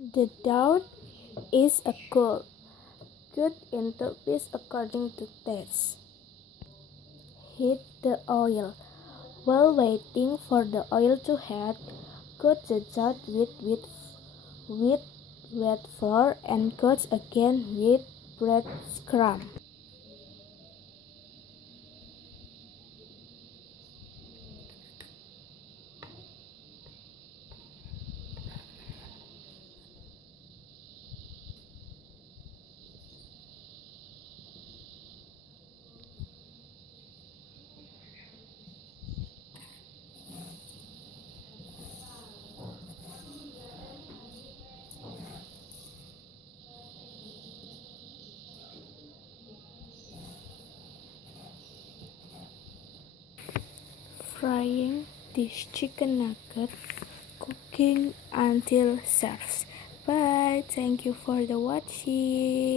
The dough is a cool. Cut into pieces according to taste. Heat the oil. While waiting for the oil to heat, coat the dough with wet flour and coat again with breadcrumbs. Frying this chicken nugget, cooking until served. Bye. Thank you for the watching.